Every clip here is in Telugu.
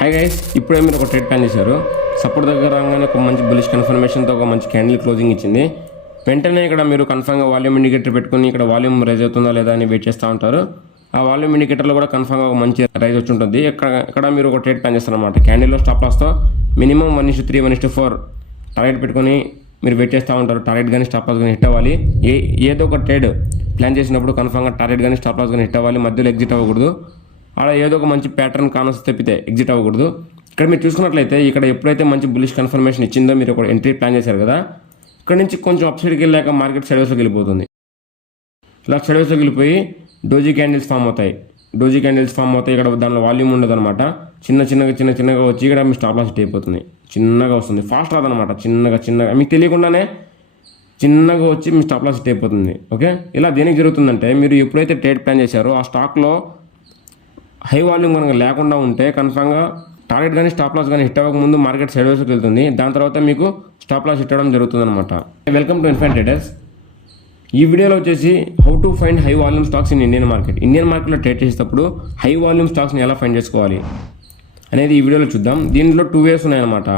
హాయ్ గైస్, ఇప్పుడే మీరు ఒక ట్రేడ్ ప్లాన్ చేశారు. సపోర్ట్ దగ్గర రాగానే ఒక మంచి బులిష్ కన్ఫర్మేషన్తో ఒక మంచి క్యాండిల్ క్లోజింగ్ ఇచ్చింది. వెంటనే ఇక్కడ మీరు కన్ఫర్మ్గా వాల్యూమ్ ఇండికేటర్ పెట్టుకుని ఇక్కడ వాల్యూమ్ రైజ్ అవుతుందా లేదా అని వెయిట్ చేస్తూ ఉంటారు. ఆ వాల్యూమ్ ఇండికేటర్లో కూడా కన్ఫర్మ్గా ఒక మంచి రైజ్ వచ్చి ఉంటుంది. ఇక్కడ మీరు ఒక ట్రేడ్ ప్లాన్ చేస్తారు అనమాట. క్యాండిల్లో స్టాప్ లాస్తో మినిమం 1:3, 1:4 టార్గెట్ పెట్టుకొని మీరు వెయిట్ చేస్తూ ఉంటారు. టార్గెట్ కానీ స్టాప్ లాస్ కానీ హిట్ అవ్వాలి. ఏదో ఒక ట్రేడ్ ప్లాన్ చేసినప్పుడు కన్ఫర్మ్గా టార్గెట్ కానీ స్టాప్ లాస్ కానీ హిట్ అవ్వాలి. మధ్యలో ఎగ్జిట్ అవ్వకూడదు. అలా ఏదో ఒక మంచి ప్యాటర్న్ కానొస్ తెప్పితే ఎగ్జిట్ అవ్వకూడదు. ఇక్కడ మీరు చూసుకున్నట్లయితే ఇక్కడ ఎప్పుడైతే మంచి బులిష్ కన్ఫర్మేషన్ ఇచ్చిందో మీరు ఒక ఎంట్రీ ప్లాన్ చేశారు కదా, ఇక్కడ నుంచి కొంచెం అప్సైడ్కి వెళ్ళాక మార్కెట్ సైడ్వేస్లోకి వెళ్ళిపోతుంది. ఇలా సైడ్వేస్లోకి వెళ్ళిపోయి డోజీ క్యాండిల్స్ ఫామ్ అవుతాయి. ఇక్కడ దానిలో వాల్యూమ్ ఉండదు అనమాట. చిన్నగా వచ్చి ఇక్కడ మీ స్టాప్ లాస్ హిట్ అయిపోతుంది. చిన్నగా వస్తుంది, ఫాస్ట్ రాదనమాట. చిన్నగా మీకు తెలియకుండానే చిన్నగా వచ్చి మీ స్టాప్ లాస్ హిట్ అయిపోతుంది. ఓకే, ఇలా దేనికి జరుగుతుందంటే మీరు ఎప్పుడైతే ట్రేడ్ ప్లాన్ చేశారో ఆ స్టాక్లో హై వాల్యూమ్ కనుక లేకుండా ఉంటే కన్ఫర్మ్గా టార్గెట్ కానీ స్టాప్ లాస్ కానీ హిట్ అవ్వకముందు మార్కెట్ సైడ్ వేస్కి వెళ్తుంది. దాని తర్వాత మీకు స్టాప్ లాస్ హిట్ అవ్వడం జరుగుతుంది అనమాట. Welcome to Infine traders. ఈ వీడియోలో వచ్చేసి how to find high volume stocks in Indian మార్కెట్లో ట్రేడ్ చేసేటప్పుడు హై వాల్యూమ్ స్టాక్స్ని ఎలా ఫైండ్ చేసుకోవాలి అనేది ఈ వీడియోలో చూద్దాం. దీంట్లో 2 వేస్ ఉన్నాయన్నమాట.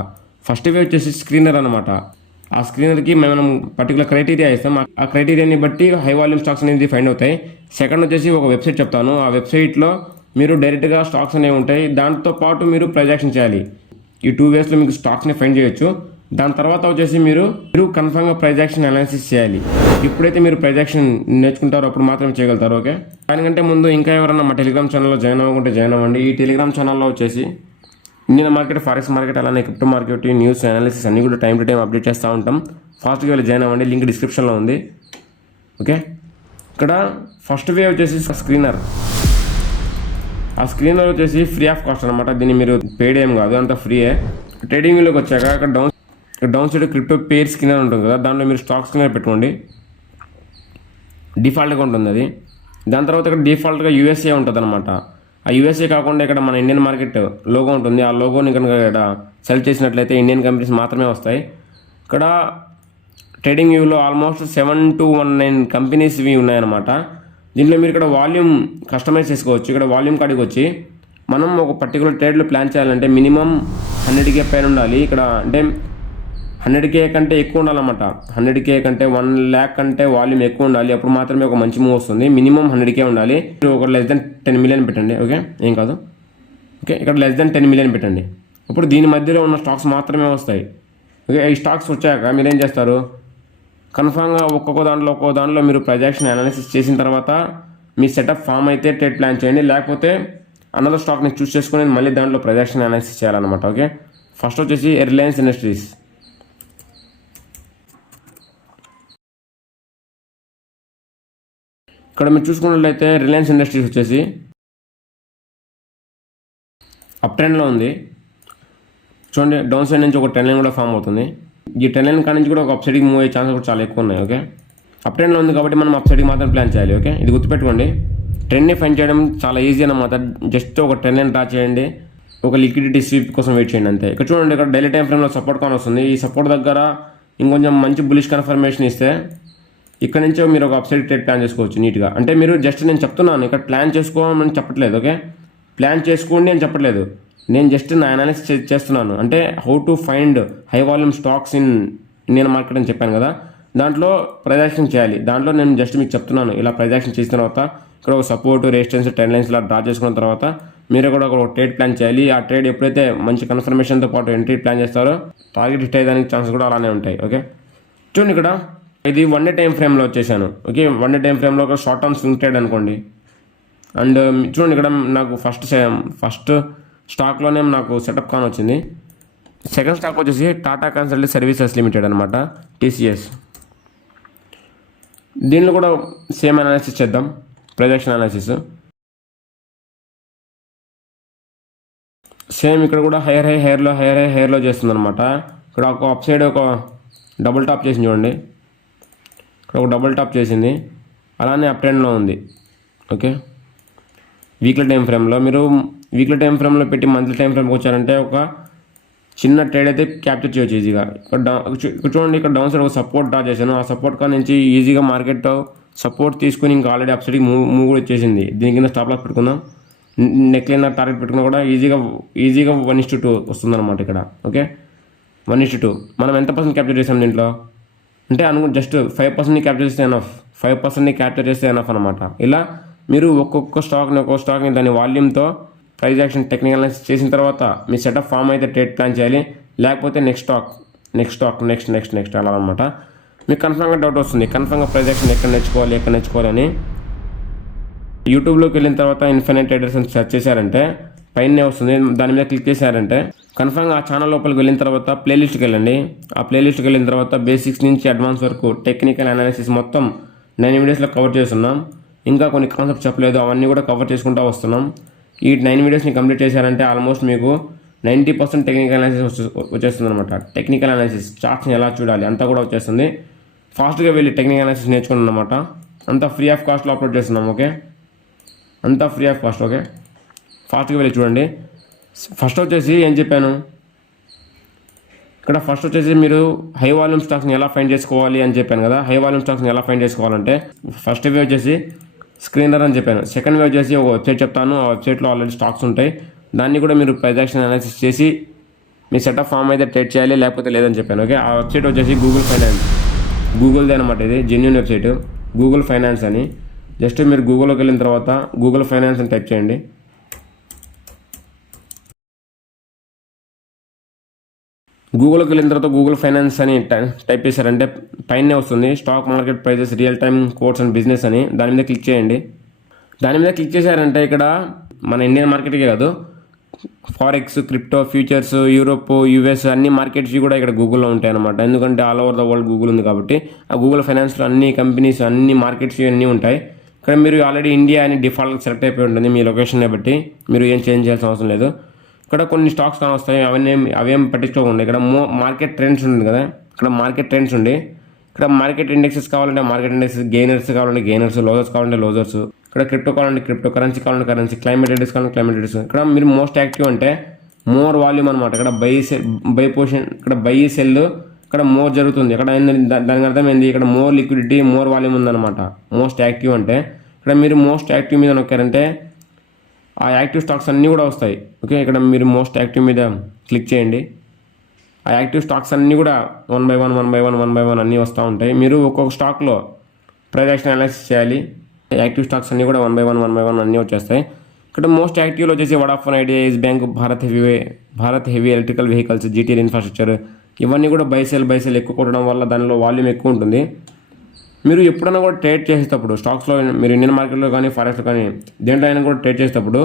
ఫస్ట్ వే వచ్చేసి స్క్రీనర్ అనమాట. ఆ స్క్రీనర్కి మనం పర్టికులర్ క్రైటీరియా ఇస్తాం. ఆ క్రైటీరియాని బట్టి హై వాల్యూమ్ స్టాక్స్ అనేది ఫైండ్ అవుతాయి. సెకండ్ వచ్చేసి ఒక వెబ్సైట్ చెప్తాను. ఆ వెబ్సైట్లో మీరు డైరెక్ట్గా స్టాక్స్ అనేవి ఉంటాయి. దాంతో పాటు మీరు ప్రైజాక్షన్ చేయాలి. ఈ 2 వేస్లో మీకు స్టాక్స్ని ఫైండ్ చేయొచ్చు. దాని తర్వాత వచ్చేసి మీరు కన్ఫర్మ్గా ప్రైజాక్షన్ అనాలిసిస్ చేయాలి. ఎప్పుడైతే మీరు ప్రైజాక్షన్ నేర్చుకుంటారో అప్పుడు మాత్రమే చేయగలుగుతారు. ఓకే, దానికంటే ముందు ఇంకా ఎవరన్నా మా టెలిగ్రామ్ ఛానల్లో జాయిన్ అవ్వకుంటే జాయిన్ అవ్వండి. ఈ టెలిగ్రామ్ ఛానల్లో వచ్చేసి ఇండియన్ మార్కెట్, ఫారెక్స్ మార్కెట్, అలానే క్రిప్టో మార్కెట్ న్యూస్ అనాలిసిస్ అన్ని కూడా టైం టు టైం అప్డేట్ చేస్తూ ఉంటాం. ఫాస్ట్గా వెళ్ళి జాయిన్ అవ్వండి. లింక్ డిస్క్రిప్షన్లో ఉంది. ఓకే, ఇక్కడ ఫస్ట్ వే వచ్చేసి స్క్రీనర్. ఆ స్క్రీనర్ వచ్చేసి ఫ్రీ ఆఫ్ కాస్ట్ అనమాట. దీన్ని మీరు పేడ్ ఏం కాదు, అంత ఫ్రీయే. ట్రేడింగ్ వ్యూలోకి వచ్చాక అక్కడ డౌన్ సైడ్ క్రిప్టో పేర్ స్క్రీనర్ ఉంటుంది కదా, దాంట్లో మీరు స్టాక్ స్క్రీనర్ పెట్టుకోండి. డిఫాల్ట్గా ఉంటుంది అది. దాని తర్వాత ఇక్కడ డిఫాల్ట్గా యూఎస్ఏ ఉంటుంది అనమాట. ఆ యూఎస్ఏ కాకుండా ఇక్కడ మన ఇండియన్ మార్కెట్ లోగో ఉంటుంది. ఆ లోగోని కనుక ఇక్కడ సెలెక్ట్ చేసినట్లయితే ఇండియన్ కంపెనీస్ మాత్రమే వస్తాయి. ఇక్కడ ట్రేడింగ్ వ్యూలో ఆల్మోస్ట్ 7 to 19 కంపెనీస్ ఇవి ఉన్నాయన్నమాట. దీంట్లో మీరు ఇక్కడ వాల్యూమ్ కస్టమైజ్ చేసుకోవచ్చు. ఇక్కడ వాల్యూమ్ కాడికి వచ్చి మనం ఒక పర్టికులర్ ట్రేడ్లో ప్లాన్ చేయాలంటే మినిమం 100K పైన ఉండాలి. ఇక్కడ అంటే 100K కంటే ఎక్కువ ఉండాలన్నమాట. 100K కంటే 1 lakh కంటే వాల్యూమ్ ఎక్కువ ఉండాలి. అప్పుడు మాత్రమే ఒక మంచి మూవ్ వస్తుంది. మినిమం 100K ఉండాలి. ఒక లెస్ దెన్ 10 million పెట్టండి. ఓకే, ఏం కాదు. ఓకే, ఇక్కడ లెస్ దెన్ 10 million పెట్టండి. అప్పుడు దీని మధ్యలో ఉన్న స్టాక్స్ మాత్రమే వస్తాయి. ఓకే, ఈ స్టాక్స్ వచ్చాక మీరు ఏం చేస్తారు, కన్ఫామ్గా ఒక్కొక్క దాంట్లో మీరు ప్రైజాక్షన్ అనాలిసిస్ చేసిన తర్వాత మీ సెటప్ ఫామ్ అయితే ట్రేడ్ ప్లాన్ చేయండి. లేకపోతే అనదర్ స్టాక్ని చూస్ చేసుకుని మళ్ళీ దాంట్లో ప్రైజాక్షన్ అనాలిసిస్ చేయాలన్నమాట. ఓకే, ఫస్ట్ వచ్చేసి రిలయన్స్ ఇండస్ట్రీస్. ఇక్కడ మీరు చూసుకున్నట్లయితే రిలయన్స్ ఇండస్ట్రీస్ వచ్చేసి అప్ ట్రెండ్లో ఉంది. చూడండి, డౌన్ సైడ్ నుంచి ఒక ట్రెండ్ లైన్ కూడా ఫామ్ అవుతుంది. ఈ ట్రెండ్ లైన్ కాడి నుంచి కూడా ఒక అప్ సైడ్కి మూవ్ అయ్యే ఛాన్సెస్ కూడా చాలా ఎక్కువ ఉన్నాయి. ఓకే, అప్ ట్రెండ్లో ఉంది కాబట్టి మనం అప్ సైడ్కి మాత్రం ప్లాన్ చేయాలి. ఓకే, ఇది గుర్తుపెట్టుకోండి. ట్రెండ్ని ఫైండ్ చేయడం చాలా ఈజీ అన్నమాట. జస్ట్ ఒక ట్రెండ్ లైన్ డ్రా చేయండి, ఒక లిక్విడిటీ స్వీప్ కోసం వెయిట్ చేయండి అంతే. ఇక్కడ చూడండి, ఇక్కడ డైలీ టైం ఫ్రేమ్లో సపోర్ట్ కాన్ వస్తుంది. ఈ సపోర్ట్ దగ్గర ఇంకొంచెం మంచి బులిష్ కన్ఫర్మేషన్ ఇస్తే ఇక్కడ నుంచి మీరు ఒక అప్ సైడ్ ట్రేడ్ ప్లాన్ చేసుకోవచ్చు నీట్గా. అంటే మీరు జస్ట్ నేను చెప్తున్నాను, ఇక్కడ ప్లాన్ చేసుకోమని చెప్పట్లేదు. ఓకే, ప్లాన్ చేసుకోండి అని చెప్పట్లేదు. నేను జస్ట్ నా అనాలిసిస్ చేస్తున్నాను. అంటే how to find high volume stocks in Indian market అని చెప్పాను కదా, దాంట్లో ప్రైజాక్షన్ చేయాలి. దాంట్లో నేను జస్ట్ మీకు చెప్తున్నాను. ఇలా ప్రైజాక్షన్ చేసిన తర్వాత ఇక్కడ ఒక సపోర్ట్, రెసిస్టెన్స్, ట్రెండ్ లైన్స్ ఇలా డ్రా చేసుకున్న తర్వాత మీరు కూడా ఒక ట్రేడ్ ప్లాన్ చేయాలి. ఆ ట్రేడ్ ఎప్పుడైతే మంచి కన్ఫర్మేషన్తో పాటు ఎంట్రీ ప్లాన్ చేస్తారో టార్గెట్ హిట్ అయ్యేదానికి ఛాన్సెస్ కూడా అలానే ఉంటాయి. ఓకే, చూడండి, ఇక్కడ ఇది 1 day టైం ఫ్రేమ్లో వచ్చేసాను. ఓకే, 1 day టైం ఫ్రేమ్లో ఒక షార్ట్ టర్మ్ స్వింగ్ ట్రేడ్ అనుకోండి. అండ్ చూడండి, ఇక్కడ నాకు ఫస్ట్ స్టాక్లోనే నాకు సెటప్ కాన్ వచ్చింది. సెకండ్ స్టాక్ వచ్చేసి టాటా కన్సల్టెన్సీ సర్వీసెస్ లిమిటెడ్ అనమాట, TCS. దీనిలో కూడా సేమ్ అనాలిసిస్ చేద్దాం, ప్రైజాక్షన్ అనాలిసిస్. సేమ్ ఇక్కడ కూడా హైయర్లో చేస్తుంది అనమాట. ఇక్కడ ఒక అప్ సైడ్ ఒక డబుల్ టాప్ చేసింది చూడండి. ఇక్కడ ఒక డబుల్ టాప్ చేసింది, అలానే అప్ ట్రెండ్లో ఉంది. ఓకే, వీక్లీ టైం ఫ్రేమ్లో మీరు వీక్లీ టైం ఫ్రేమ్లో పెట్టి మంత్లీ టైం ఫ్రేమ్కి వచ్చారంటే ఒక చిన్న ట్రేడ్ అయితే క్యాప్చర్ చేయొచ్చు ఈజీగా. ఇక్కడ చూడండి, ఇక్కడ డౌన్ సైడ్ ఒక సపోర్ట్ డ్రా చేశాను. ఆ సపోర్ట్ కా నుంచి ఈజీగా మార్కెట్ సపోర్ట్ తీసుకుని ఇంకా ఆల్రెడీ అప్ సైడ్కి మూవ్ కూడా వచ్చేసింది. దీని కింద స్టాప్ లాస్ పెట్టుకుందాం. నెక్లైన్ టార్గెట్ పెట్టుకున్నా కూడా ఈజీగా 1:2 వస్తుందన్నమాట ఇక్కడ. ఓకే, 1:2 మనం ఎంత పర్సెంట్ క్యాప్చర్ చేసాం దీంట్లో అంటే జస్ట్ 5% క్యాప్చర్ చేస్తే ఎనఫ్, 5% క్యాప్చర్ చేస్తే ఎనఫ్ అనమాట. ఇలా మీరు ఒక్కొక్క స్టాక్ని దాని వాల్యూమ్తో ప్రైస్ యాక్షన్ టెక్నికల్ అనాలిసిస్ చేసిన తర్వాత మీ సెటప్ ఫామ్ అయితే ట్రేడ్ ప్లాన్ చేయాలి. లేకపోతే నెక్స్ట్ అలా అనమాట. మీకు కన్ఫర్మ్గా డౌట్ వస్తుంది, కన్ఫర్మ్గా ప్రైస్ యాక్షన్ ఎక్కడ నేర్చుకోవాలి అని. యూట్యూబ్లోకి వెళ్ళిన తర్వాత ఇన్ఫినిట్ ట్రేడర్స్ అని సెర్చ్ చేశారంటే పైనే వస్తుంది, దాని మీద క్లిక్ చేశారంటే కన్ఫర్మ్గా ఆ ఛానల్ లోపలికి వెళ్ళిన తర్వాత ప్లేలిస్ట్కి వెళ్ళండి. ఆ ప్లేలిస్ట్కి వెళ్ళిన తర్వాత బేసిక్స్ నుంచి అడ్వాన్స్ వరకు టెక్నికల్ అనాలిసిస్ మొత్తం 9 వీడియోస్లో కవర్ చేస్తున్నాం. ఇంకా కొన్ని కాన్సెప్ట్స్ చెప్పలేదు, అవన్నీ కూడా కవర్ చేసుకుంటూ వస్తున్నాం. ఈ 9 వీడియోస్ని కంప్లీట్ చేశారంటే ఆల్మోస్ట్ మీకు 90% టెక్నికల్ అనాలిసిస్ వచ్చేస్తుంది అనమాట. టెక్నికల్ అనాలిసిస్ చార్ట్స్ని ఎలా చూడాలి అంతా కూడా వచ్చేస్తుంది. ఫాస్ట్గా వెళ్ళి టెక్నికల్ అనాలిసిస్ నేర్చుకున్నాం అనమాట. అంతా ఫ్రీ ఆఫ్ కాస్ట్లో అప్లోడ్ చేస్తున్నాం. ఓకే, అంతా ఫ్రీ ఆఫ్ కాస్ట్. ఓకే, ఫాస్ట్గా వెళ్ళి చూడండి. ఫస్ట్ వచ్చేసి ఏం చెప్పాను ఇక్కడ, ఫస్ట్ వచ్చేసి మీరు హై వాల్యూమ్ స్టాక్స్ని ఎలా ఫైండ్ చేసుకోవాలి అని చెప్పాను కదా. హై వాల్యూమ్ స్టాక్స్ని ఎలా ఫైండ్ చేసుకోవాలంటే ఫస్ట్ వే వచ్చేసి స్క్రీనర్ అని చెప్పాను. సెకండ్ వే వచ్చేసి ఒక వెబ్సైట్ చెప్తాను, ఆ వెబ్సైట్లో ఆల్రెడీ స్టాక్స్ ఉంటాయి. దాన్ని కూడా మీరు ప్రైస్ యాక్షన్ అనాలిసిస్ చేసి మీ సెటప్ ఫామ్ అయితే ట్రేడ్ చేయాలి, లేకపోతే లేదని చెప్పాను. ఓకే, ఆ వెబ్సైట్ వచ్చేసి గూగుల్ ఫైనాన్స్, గూగుల్దే అనమాట. ఇది జెన్యూన్ వెబ్సైట్, గూగుల్ ఫైనాన్స్ అని. జస్ట్ మీరు గూగుల్లోకి వెళ్ళిన తర్వాత గూగుల్ ఫైనాన్స్ అని టైప్ చేయండి. గూగుల్కి వెళ్ళిన తర్వాత గూగుల్ ఫైనాన్స్ అని టైప్ చేశారంటే పైనే వస్తుంది stock market prices real time course and business అని. దాని మీద క్లిక్ చేయండి. దాని మీద క్లిక్ చేశారంటే ఇక్కడ మన ఇండియన్ మార్కెట్కే కాదు, forex, crypto, futures, Europe, US అన్ని మార్కెట్స్ కూడా ఇక్కడ గూగుల్లో ఉంటాయి అనమాట. ఎందుకంటే all over the world Google ఉంది కాబట్టి ఆ గూగుల్ ఫైనాన్స్లో అన్ని కంపెనీస్, అన్ని మార్కెట్స్ అన్నీ ఉంటాయి. ఇక్కడ మీరు ఆల్రెడీ ఇండియా అని డిఫాల్ట్ సెలెక్ట్ అయిపోయి ఉంటుంది మీ లొకేషన్ని బట్టి, మీరు ఏం చేంజ్ చేయాల్సిన అవసరం లేదు. ఇక్కడ కొన్ని స్టాక్స్ కానొస్తాయి, అవేం పట్టించుకోకుండా ఇక్కడ మార్కెట్ ట్రెండ్స్ ఉంటుంది కదా, ఇక్కడ మార్కెట్ ట్రెండ్స్ ఉండి ఇక్కడ మార్కెట్ ఇండెక్సెస్ కావాలంటే మార్కెట్ ఇండెక్సెస్, గెయినర్స్ కావాలంటే గెయినర్స్, లోజర్స్ కావాలంటే లోజర్స్, ఇక్కడ క్రిప్టో కావాలంటే క్రిప్టో, కరెన్సీ కావాలంటే కరెన్సీ, క్లైమేట్ ఇండెక్స్ కావాలంటే క్లైమేట్ ఇండెక్స్. ఇక్కడ మీరు మోస్ట్ యాక్టివ్ అంటే మోర్ వాల్యూమ్ అనమాట. ఇక్కడ బై పొజిషన్, ఇక్కడ బై సెల్, ఇక్కడ మోర్ జరుగుతుంది. ఇక్కడ దానికి అర్థం ఏంది, ఇక్కడ మోర్ లిక్విడిటీ, మోర్ వాల్యూమ్ ఉందన్నమాట. మోస్ట్ యాక్టివ్ అంటే ఇక్కడ మీరు మోస్ట్ యాక్టివ్ మీద నొక్కారంటే ఆ యాక్టివ్ స్టాక్స్ అన్నీ కూడా వస్తాయి. ఓకే, ఇక్కడ మీరు మోస్ట్ యాక్టివ్ మీద క్లిక్ చేయండి. ఆ యాక్టివ్ స్టాక్స్ అన్నీ కూడా 1 by 1 అన్నీ వస్తూ ఉంటాయి. మీరు ఒక్కొక్క స్టాక్లో ప్రైస్ యాక్షన్ అనాలిసిస్ చేయాలి. యాక్టివ్ స్టాక్స్ అన్నీ కూడా 1 by 1 అన్నీ వచ్చేస్తాయి. ఇక్కడ మోస్ట్ యాక్టివ్లో వచ్చేసి Vodafone idea, yes bank, Bharat heavy electrical vehicles, GTL infrastructure, ఇవన్నీ కూడా బై సెల్ ఎక్కువ కొట్టడం వల్ల దానిలో వాల్యూమ్ ఎక్కువ ఉంటుంది. మీరు ఎప్పుడైనా కూడా ట్రేడ్ చేసేటప్పుడు స్టాక్స్లో, మీరు ఇండియన్ మార్కెట్లో కానీ ఫారెక్స్లో కానీ దేంట్లో అయినా కూడా ట్రేడ్ చేసేటప్పుడు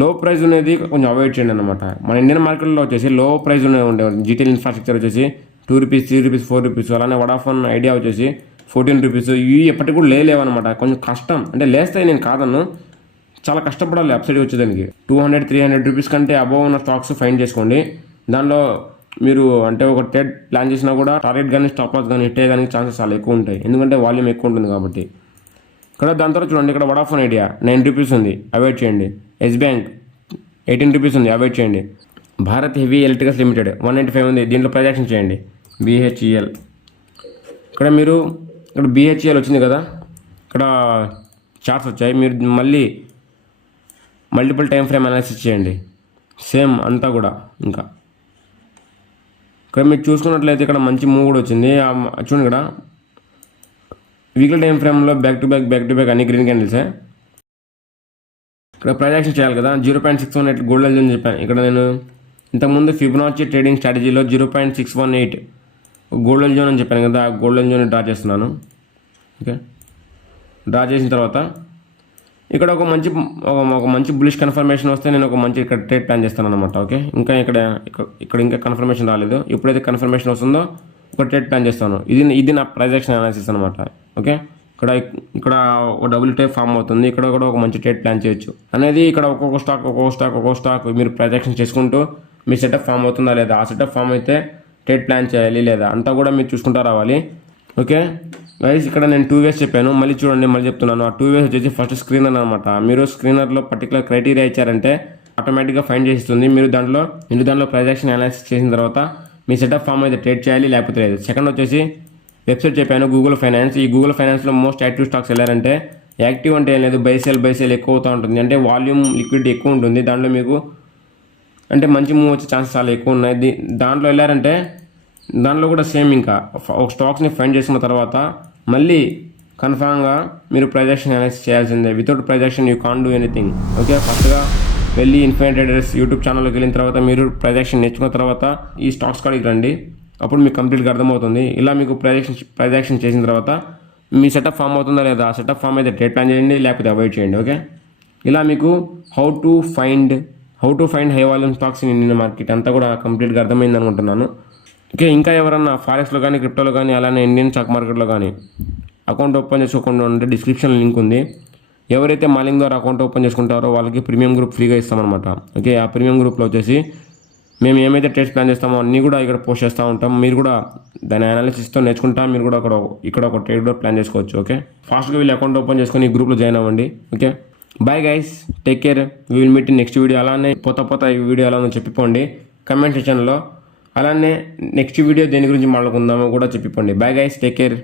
లో ప్రైస్ అనేది కొంచెం అవాయిడ్ చేయండి అనమాట. మన ఇండియన్ మార్కెట్లో వచ్చేసి లో ప్రైస్ ఉండేవాళ్ళు. జీటీఎల్ ఇన్ఫ్రాస్ట్రక్చర్ వచ్చేసి 2 రూపీస్, 3 రూపీస్, 4 రూపీస్, అలానే వడాఫోన్ ఐడియా వచ్చేసి 14 రూపీస్. ఇవి ఎప్పటికి కూడా లేవన్నమాట. కొంచెం కష్టం, అంటే లేస్తాయి, నేను కాదన్ను, చాలా కష్టపడాలి వెబ్సైట్ వచ్చేదానికి. 200-300 రూపీస్ కంటే అబవ్ ఉన్న స్టాక్స్ ఫైండ్ చేసుకోండి. దానిలో మీరు అంటే ఒక ట్రేడ్ ప్లాన్ చేసినా కూడా టార్గెట్ కానీ స్టాప్ లాస్ కానీ హిట్ అయ్యేదానికి ఛాన్సెస్ చాలా ఎక్కువ ఉంటాయి, ఎందుకంటే వాల్యూమ్ ఎక్కువ ఉంటుంది కాబట్టి. ఇక్కడ దాని తర్వాత చూడండి, ఇక్కడ వడాఫోన్ ఐడియా 9 రూపీస్ ఉంది, అవాయిడ్ చేయండి. ఎస్ బ్యాంక్ 18 రూపీస్ ఉంది, అవాయిడ్ చేయండి. భారత్ హెవీ ఎలక్ట్రికల్స్ లిమిటెడ్ 195 ఉంది, దీంట్లో ప్రైస్ యాక్షన్ చేయండి. BHEL, ఇక్కడ మీరు ఇక్కడ BHEL వచ్చింది కదా, ఇక్కడ చార్ట్స్ వచ్చాయి. మీరు మళ్ళీ మల్టిపుల్ టైం ఫ్రేమ్ అనాలిసిస్ చేయండి. సేమ్ అంతా కూడా. ఇంకా ఇక్కడ మీరు చూసుకున్నట్లయితే ఇక్కడ మంచి మూవ్ కూడా వచ్చింది. చూడండి, ఇక్కడ వీక్లీ టైం ఫ్రేమ్లో బ్యాక్ టు బ్యాక్ అన్ని గ్రీన్ క్యాండిల్సే. ఇక్కడ ప్రైస్ యాక్షన్ చేయాలి కదా, 0.618 గోల్డెన్ జోన్ చెప్పాను. ఇక్కడ నేను ఇంతకుముందు ఫిబొనాచి ట్రేడింగ్ స్ట్రాటజీలో 0.618 గోల్డెన్ జోన్ అని చెప్పాను కదా, ఆ గోల్డెన్ జోన్ డ్రా చేస్తున్నాను. ఓకే, డ్రా చేసిన తర్వాత ఇక్కడ ఒక మంచి బులిష్ కన్ఫర్మేషన్ వస్తే నేను ఒక మంచి ఇక్కడ ట్రేడ్ ప్లాన్ చేస్తాను అనమాట. ఓకే, ఇక్కడ ఇంకా కన్ఫర్మేషన్ రాలేదు. ఎప్పుడైతే కన్ఫర్మేషన్ వస్తుందో ఒక ట్రేడ్ ప్లాన్ చేస్తాను. ఇది నా ప్రైస్ యాక్షన్ అనాలిసిస్ అనమాట. ఓకే, ఇక్కడ ఒక WTI ఫామ్ అవుతుంది. ఇక్కడ కూడా ఒక మంచి ట్రేడ్ ప్లాన్ చేయొచ్చు అనేది. ఇక్కడ ఒక్కొక్క స్టాక్ మీరు ప్రైస్ యాక్షన్ చేసుకుంటూ మీ సెటప్ ఫామ్ అవుతుందా లేదా, ఆ సెటప్ ఫామ్ అయితే ట్రేడ్ ప్లాన్ చేయాలి లేదా, అంతా కూడా మీరు చూసుకుంటూ రావాలి. ఓకే గైస్, ఇక్కడ నేను 2 ways చెప్పాను, మళ్ళీ చూడండి, మళ్ళీ చెప్తున్నాను. ఆ 2 ways వచ్చేసి ఫస్ట్ స్క్రీనర్ అనమాట. మీరు స్క్రీనర్లో పర్టికులర్ క్రైటీరియా ఇచ్చారంటే ఆటోమేటిక్గా ఫైండ్ చేస్తుంది. మీరు దాంట్లో ప్రైస్ యాక్షన్ అనాలిసిస్ చేసిన తర్వాత మీ సెటప్ ఫామ్ అయితే ట్రేడ్ చేయాలి, లేకపోతే లేదు. సెకండ్ వచ్చేసి వెబ్సైట్ చెప్పాను, గూగుల్ ఫైనాన్స్. ఈ గూగుల్ ఫైనాన్స్లో మోస్ట్ యాక్టివ్ స్టాక్స్ వెళ్ళారంటే యాక్టివ్ అంటే ఏం లేదు, బై సేల్ ఎక్కువ అవుతూ ఉంటుంది. అంటే వాల్యూమ్ లిక్విడిటీ ఎక్కువ ఉంటుంది దాంట్లో. మీకు అంటే మంచి మూవ్ వచ్చే ఛాన్సెస్ చాలా ఎక్కువ ఉన్నాయి. దాంట్లో వెళ్ళారంటే దాంట్లో కూడా సేమ్, ఇంకా ఒక స్టాక్స్ని ఫైండ్ చేసుకున్న తర్వాత మళ్ళీ కన్ఫామ్గా మీరు ప్రైస్ యాక్షన్ అనాలిసిస్ చేయాల్సిందే. Without price action you can't do anything. Okay, ఫస్ట్గా వెళ్ళి ఇన్ఫినిట్ ట్రేడర్స్ యూట్యూబ్ ఛానల్లోకి వెళ్ళిన తర్వాత మీరు ప్రైస్ యాక్షన్ నేర్చుకున్న తర్వాత ఈ స్టాక్స్ కాడికి రండి. అప్పుడు మీకు కంప్లీట్గా అర్థమవుతుంది. ఇలా మీకు ప్రైస్ యాక్షన్ చేసిన తర్వాత మీ సెటప్ ఫామ్ అవుతుందా లేదా, ఆ సెటప్ ఫామ్ అయితే ట్రేడ్ ప్లాన్ చేయండి, లేకపోతే అవాయిడ్ చేయండి. ఓకే, ఇలా మీకు how to find high volume stocks in Indian market అంతా కూడా కంప్లీట్గా అర్థమైంది అనుకుంటున్నాను. ఓకే, ఇంకా ఎవరన్నా ఫారెక్స్లో కానీ క్రిప్టోలో కానీ అలానే ఇండియన్ స్టాక్ మార్కెట్లో కానీ అకౌంట్ ఓపెన్ చేసుకోకుండా ఉంటే డిస్క్రిప్షన్ లింక్ ఉంది. ఎవరైతే మా లింక్ ద్వారా అకౌంట్ ఓపెన్ చేసుకుంటారో వాళ్ళకి ప్రీమియం గ్రూప్ ఫ్రీగా ఇస్తామన్నమాట. ఓకే, ఆ ప్రీమియం గ్రూప్లో వచ్చేసి మేము ఏమైతే ట్రేడ్స్ ప్లాన్ చేస్తామో అన్నీ కూడా ఇక్కడ పోస్ట్ చేస్తూ ఉంటాం. మీరు కూడా దాని అనాలిసిస్తో నేర్చుకుంటా మీరు కూడా ఇక్కడ ఒక ట్రేడ్ కూడా ప్లాన్ చేసుకోవచ్చు. ఓకే, ఫాస్ట్గా వీళ్ళు అకౌంట్ ఓపెన్ చేసుకొని ఈ గ్రూప్లో జాయిన్ అవ్వండి. Okay, bye guys, take care, we will meet in next video. అలానే పోతా ఈ వీడియో ఎలా ఉందో చెప్పిపోండి కమెంట్ సెక్షన్లో. అలానే నెక్స్ట్ వీడియో దేని గురించి మాట్లాడుకుందామో కూడా చెప్పిపోండి. Bye guys, take care.